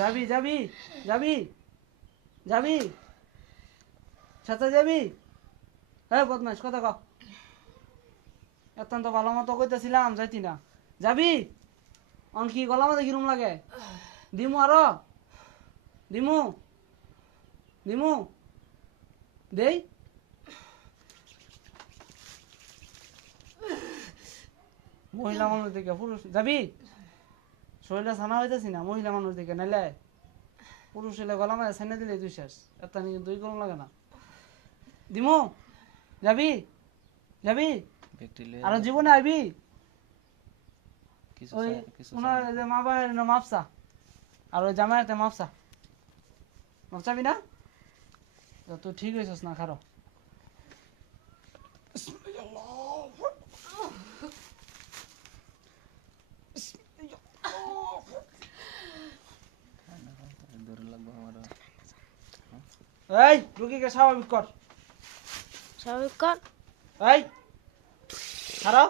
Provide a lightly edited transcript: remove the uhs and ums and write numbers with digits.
যাবি যাবি যাবি যাবি সাথে যাবি? হ্যাঁ বদমাইশ কথা কও। এতন তো ভালো মতো কইতেছিলাম যাইতি না। যাবি? অনকি গলা মধ্যে কিরম লাগে? দিমু আরো? দিমু? দিমু? দেই? মহিলা মানুষ দেখে পুরুষ যাবি? শরীরটা ছানা হইতেছি না মহিলা মানুষ দেখে নাইলে পুরুষ হইলে গলা মাঝে ছাইনা দিলে তুই শেষ। এত নিয়ে দুই করম লাগে না। দিমু? যাবি? যাবি? আর জীবনে আইবি? ওই ওনার যে মা বাবার মাপসা আর ওই জামাইতে মাপসা মাপসাবি না? তুই ঠিক হয়েছিস না খারো। এই রুগীকে স্বাভাবিক কর। স্বাভাবিক কর। এই খারো।